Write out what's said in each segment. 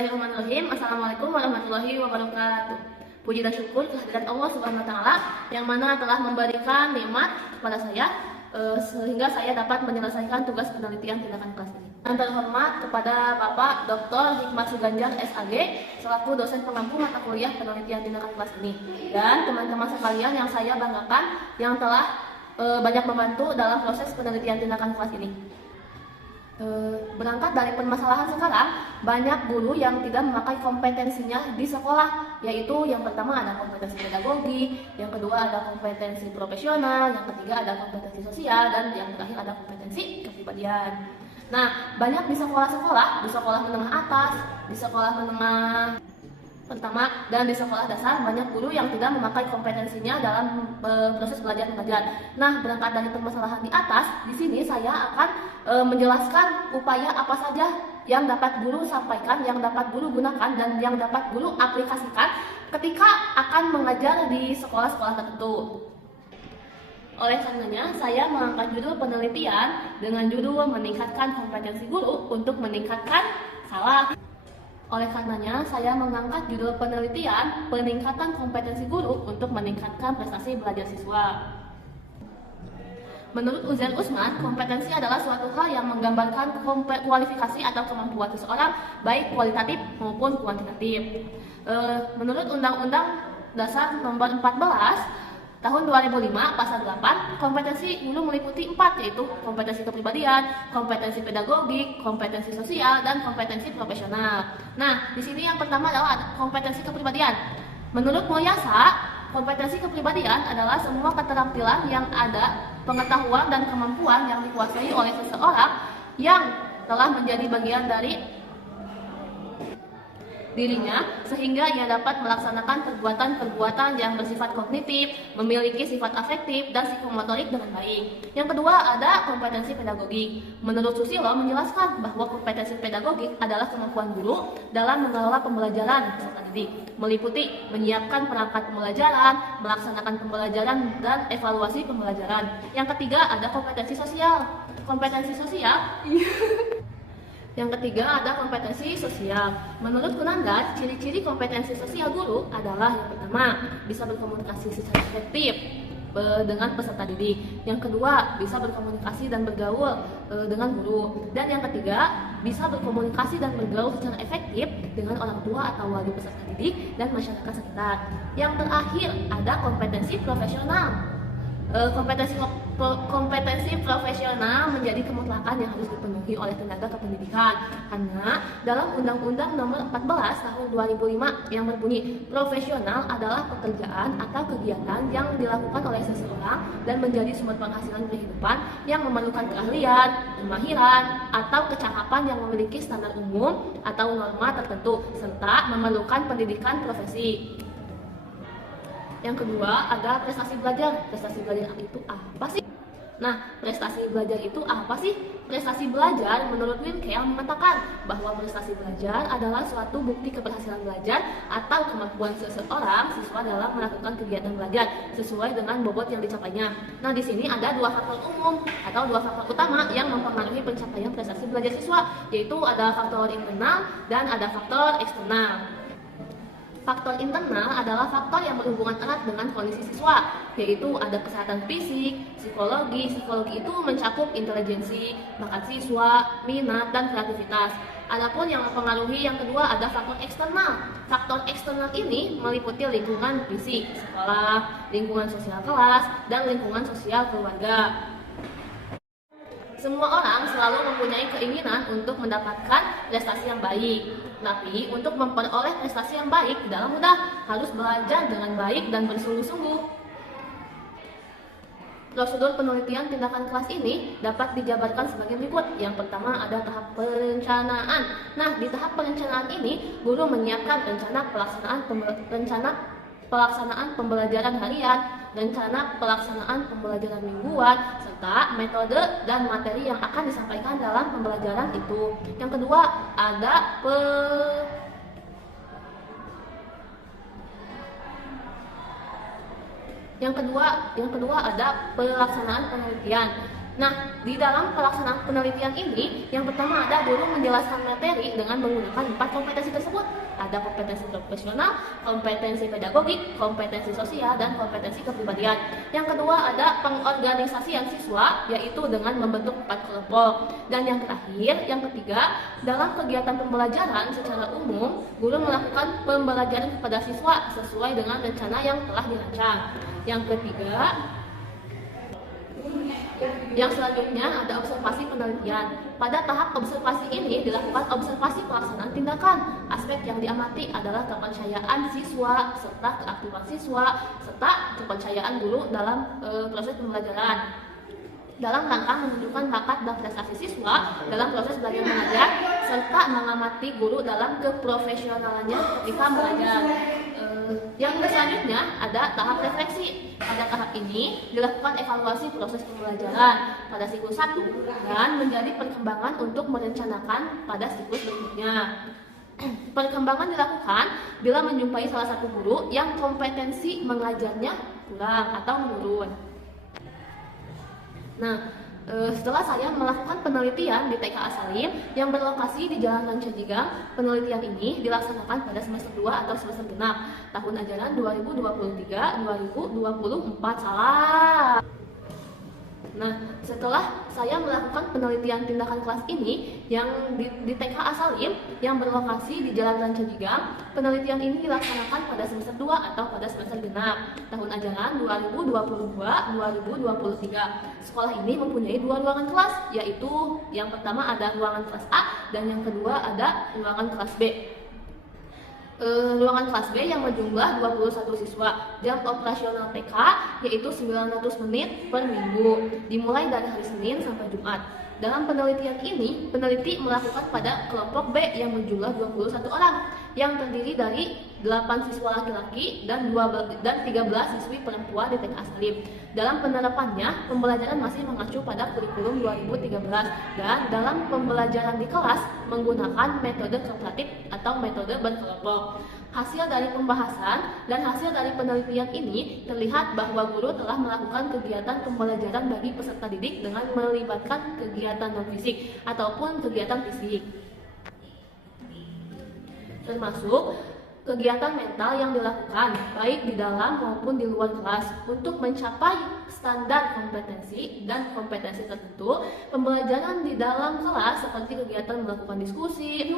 Bismillahirrahmanirrahim. Assalamualaikum warahmatullahi wabarakatuh. Puji dan syukur kehadirat Allah Subhanahu wa taala yang mana telah memberikan nikmat kepada saya sehingga saya dapat menyelesaikan tugas penelitian tindakan kelas ini. Yang terhormat kepada Bapak Dr. Hikmat Suganjang SAG selaku dosen pengampu mata kuliah penelitian tindakan kelas ini, dan teman-teman sekalian yang saya banggakan yang telah banyak membantu dalam proses penelitian tindakan kelas ini. Berangkat dari permasalahan sekarang, banyak guru yang tidak memakai kompetensinya di sekolah, yaitu yang pertama ada kompetensi pedagogi, yang kedua ada kompetensi profesional, yang ketiga ada kompetensi sosial, dan yang terakhir ada kompetensi kepribadian. Nah, banyak di sekolah menengah atas, di sekolah menengah pertama, dan di sekolah dasar banyak guru yang tidak memakai kompetensinya dalam proses belajar mengajar. Nah, berangkat dari permasalahan di atas, di sini saya akan menjelaskan upaya apa saja yang dapat guru sampaikan, yang dapat guru gunakan, dan yang dapat guru aplikasikan ketika akan mengajar di sekolah-sekolah tertentu. Oleh karenanya, saya mengangkat judul penelitian dengan judul meningkatkan kompetensi guru untuk meningkatkan salah. Oleh karenanya, saya mengangkat judul penelitian peningkatan kompetensi guru untuk meningkatkan prestasi belajar siswa. Menurut Uzair Usman, kompetensi adalah suatu hal yang menggambarkan kualifikasi atau kemampuan seseorang, baik kualitatif maupun kuantitatif. Menurut Undang-Undang Dasar Nomor 14 Tahun 2005, Pasal 8, kompetensi guru meliputi 4, yaitu kompetensi kepribadian, kompetensi pedagogik, kompetensi sosial, dan kompetensi profesional. Nah, di sini yang pertama adalah kompetensi kepribadian. Menurut Moyasa, kompetensi kepribadian adalah semua keterampilan yang ada, pengetahuan dan kemampuan yang dikuasai oleh seseorang yang telah menjadi bagian dari dirinya sehingga ia dapat melaksanakan perbuatan-perbuatan yang bersifat kognitif, memiliki sifat afektif dan psikomotorik dengan baik. Yang kedua ada kompetensi pedagogik. Menurut Susilo menjelaskan bahwa kompetensi pedagogik adalah kemampuan guru dalam mengelola pembelajaran peserta didik, meliputi menyiapkan perangkat pembelajaran, melaksanakan pembelajaran dan evaluasi pembelajaran. Yang ketiga ada kompetensi sosial. Yang ketiga ada kompetensi sosial. Menurut Kunanda, ciri-ciri kompetensi sosial guru adalah yang pertama, bisa berkomunikasi secara efektif dengan peserta didik. Yang kedua, bisa berkomunikasi dan bergaul dengan guru. Dan yang ketiga, bisa berkomunikasi dan bergaul secara efektif dengan orang tua atau wali peserta didik dan masyarakat sekitar. Yang terakhir, ada kompetensi profesional. Kompetensi profesional menjadi kemutlakan yang harus dipenuhi oleh tenaga kependidikan, karena dalam Undang-Undang Nomor 14 Tahun 2005 yang berbunyi profesional adalah pekerjaan atau kegiatan yang dilakukan oleh seseorang dan menjadi sumber penghasilan kehidupan yang memerlukan keahlian, kemahiran, atau kecakapan yang memiliki standar umum atau norma tertentu serta memerlukan pendidikan profesi. Yang kedua ada prestasi belajar. Prestasi belajar itu apa sih? Nah, prestasi belajar itu apa sih? Prestasi belajar menurut Winkel mengatakan bahwa prestasi belajar adalah suatu bukti keberhasilan belajar atau kemampuan seseorang siswa dalam melakukan kegiatan belajar sesuai dengan bobot yang dicapainya. Nah, di sini ada dua faktor umum atau dua faktor utama yang mempengaruhi pencapaian prestasi belajar siswa, yaitu ada faktor internal dan ada faktor eksternal. Faktor internal adalah faktor yang berhubungan erat dengan kondisi siswa, yaitu ada kesehatan fisik, psikologi. Psikologi itu mencakup intelijensi, bakat siswa, minat, dan kreativitas. Adapun yang mempengaruhi yang kedua ada faktor eksternal. Faktor eksternal ini meliputi lingkungan fisik, sekolah, lingkungan sosial kelas, dan lingkungan sosial keluarga. Semua orang selalu mempunyai keinginan untuk mendapatkan prestasi yang baik. Tapi untuk memperoleh prestasi yang baik tidaklah mudah, harus belajar dengan baik dan bersungguh-sungguh. Prosedur penelitian tindakan kelas ini dapat dijabarkan sebagai berikut. Yang pertama ada tahap perencanaan. Nah, di tahap perencanaan ini, guru menyiapkan rencana pelaksanaan pembelajaran harian, rencana pelaksanaan pembelajaran mingguan, serta metode dan materi yang akan disampaikan dalam pembelajaran itu. Yang kedua ada Yang kedua ada pelaksanaan penelitian. Nah, di dalam pelaksanaan penelitian ini, yang pertama ada guru menjelaskan materi dengan menggunakan 4 kompetensi tersebut. Ada kompetensi profesional, kompetensi pedagogik, kompetensi sosial, dan kompetensi kepribadian. Yang kedua ada pengorganisasian siswa, yaitu dengan membentuk 4 kelompok. Dan yang terakhir, yang ketiga, dalam kegiatan pembelajaran secara umum, guru melakukan pembelajaran kepada siswa sesuai dengan rencana yang telah dirancang. Yang ketiga, yang selanjutnya ada observasi penelitian. Pada tahap observasi ini dilakukan observasi pelaksanaan tindakan. Aspek yang diamati adalah kepercayaan siswa, serta keaktifan siswa, serta kepercayaan guru dalam proses pembelajaran. Dalam rangka menunjukkan bakat dan prestasi siswa dalam proses belajar mengajar, serta mengamati guru dalam keprofesionalannya ketika mengajar. Yang selanjutnya ada tahap refleksi. Pada tahap ini dilakukan evaluasi proses pembelajaran pada siklus 1 dan menjadi perkembangan untuk merencanakan pada siklus berikutnya. Perkembangan dilakukan bila menjumpai salah satu guru yang kompetensi mengajarnya kurang atau menurun. Nah, setelah saya melakukan penelitian di TKA Salim yang berlokasi di Jalan Rancajigang, penelitian ini dilaksanakan pada semester 2 atau semester genap tahun ajaran 2023-2024. Salah. Nah, setelah saya melakukan penelitian tindakan kelas ini yang di TKA Salim yang berlokasi di Jalan Rancajigang, penelitian ini dilaksanakan pada semester 2 atau pada semester genap tahun ajaran 2022-2023. Sekolah ini mempunyai 2 ruangan kelas, yaitu yang pertama ada ruangan kelas A dan yang kedua ada ruangan kelas B. Ruangan kelas B yang berjumlah 21 siswa. Jam operasional TK yaitu 900 menit per minggu, dimulai dari hari Senin sampai Jumat. Dalam penelitian ini, peneliti melakukan pada kelompok B yang berjumlah 21 orang, yang terdiri dari 8 siswa laki-laki dan 13 siswi perempuan di TKA Salim. Dalam penerapannya, pembelajaran masih mengacu pada kurikulum 2013 dan dalam pembelajaran di kelas menggunakan metode kooperatif atau metode berkelompok. Hasil dari pembahasan dan hasil dari penelitian ini terlihat bahwa guru telah melakukan kegiatan pembelajaran bagi peserta didik dengan melibatkan kegiatan non-fisik ataupun kegiatan fisik, termasuk kegiatan mental yang dilakukan baik di dalam maupun di luar kelas untuk mencapai standar kompetensi dan kompetensi tertentu. Pembelajaran di dalam kelas seperti kegiatan melakukan diskusi,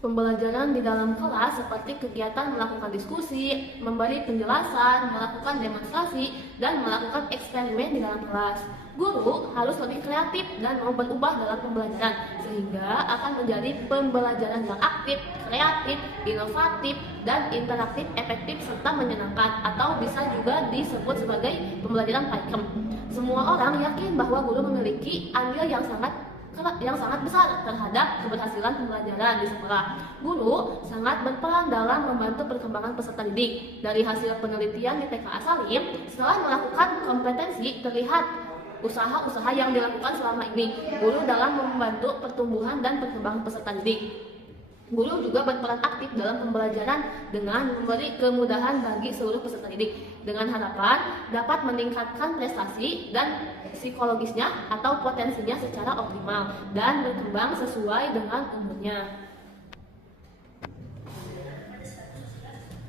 Pembelajaran di dalam kelas seperti kegiatan melakukan diskusi, memberi penjelasan, melakukan demonstrasi, dan melakukan eksperimen di dalam kelas. Guru harus lebih kreatif dan mau berubah dalam pembelajaran sehingga akan menjadi pembelajaran yang aktif, kreatif, inovatif, dan interaktif, efektif, serta menyenangkan, atau bisa juga disebut sebagai pembelajaran pakem. Semua orang yakin bahwa guru memiliki andil yang sangat besar terhadap keberhasilan pembelajaran di sekolah. Guru sangat berperan dalam membantu perkembangan peserta didik. Dari hasil penelitian di TKA Salim, setelah melakukan kompetensi, terlihat usaha-usaha yang dilakukan selama ini guru dalam membantu pertumbuhan dan perkembangan peserta didik. Guru juga berperan aktif dalam pembelajaran dengan memberi kemudahan bagi seluruh peserta didik dengan harapan dapat meningkatkan prestasi dan psikologisnya atau potensinya secara optimal dan berkembang sesuai dengan umurnya.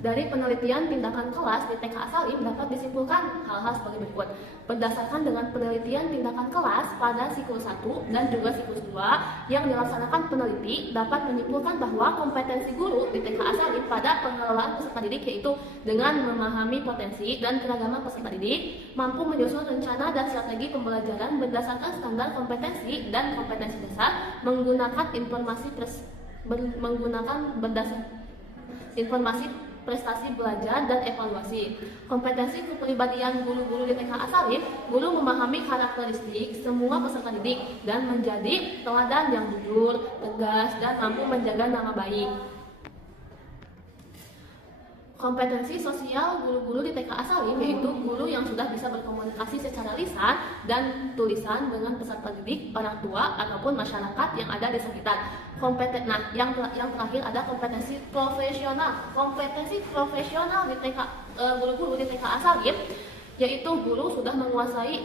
Dari penelitian tindakan kelas di TKA Salim dapat disimpulkan hal-hal sebagai berikut. Berdasarkan dengan penelitian tindakan kelas pada siklus 1 dan juga siklus 2 yang dilaksanakan peneliti dapat menyimpulkan bahwa kompetensi guru di TKA Salim pada pengelolaan peserta didik yaitu dengan memahami potensi dan keragaman peserta didik, mampu menyusun rencana dan strategi pembelajaran berdasarkan standar kompetensi dan kompetensi dasar, menggunakan informasi prestasi belajar dan evaluasi. Kompetensi kepribadian guru-guru di TKA Salim, guru memahami karakteristik semua peserta didik dan menjadi teladan yang jujur, tegas, dan mampu menjaga nama baik. Kompetensi sosial guru-guru di TKA Salim yaitu guru yang sudah bisa berkomunikasi secara lisan dan tulisan dengan peserta didik, orang tua, ataupun masyarakat yang ada di sekitar. Yang terakhir ada kompetensi profesional. Kompetensi profesional di guru-guru di TKA Salim yaitu guru sudah menguasai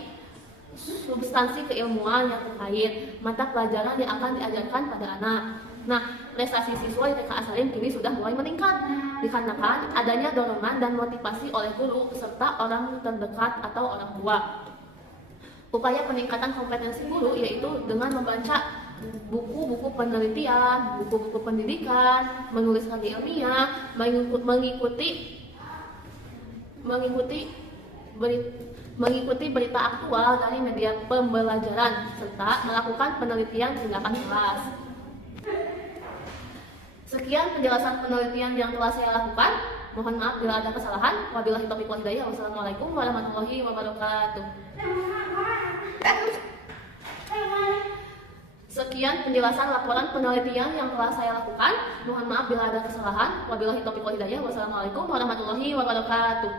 substansi keilmuan yang terkait mata pelajaran yang akan diajarkan pada anak. Nah, prestasi siswa di TK As-Salim kini sudah mulai meningkat dikarenakan adanya dorongan dan motivasi oleh guru serta orang terdekat atau orang tua. Upaya peningkatan kompetensi guru yaitu dengan membaca buku-buku penelitian, buku-buku pendidikan, menulis karya ilmiah, mengikuti berita aktual dari media pembelajaran serta melakukan penelitian tindakan kelas. Sekian penjelasan penelitian yang telah saya lakukan. Mohon maaf bila ada kesalahan. Wabillahi taufiq wal hidayah. Wassalamualaikum warahmatullahi wabarakatuh. Sekian penjelasan laporan penelitian yang telah saya lakukan. Mohon maaf bila ada kesalahan. Wabillahi taufiq wal hidayah. Wassalamualaikum warahmatullahi wabarakatuh.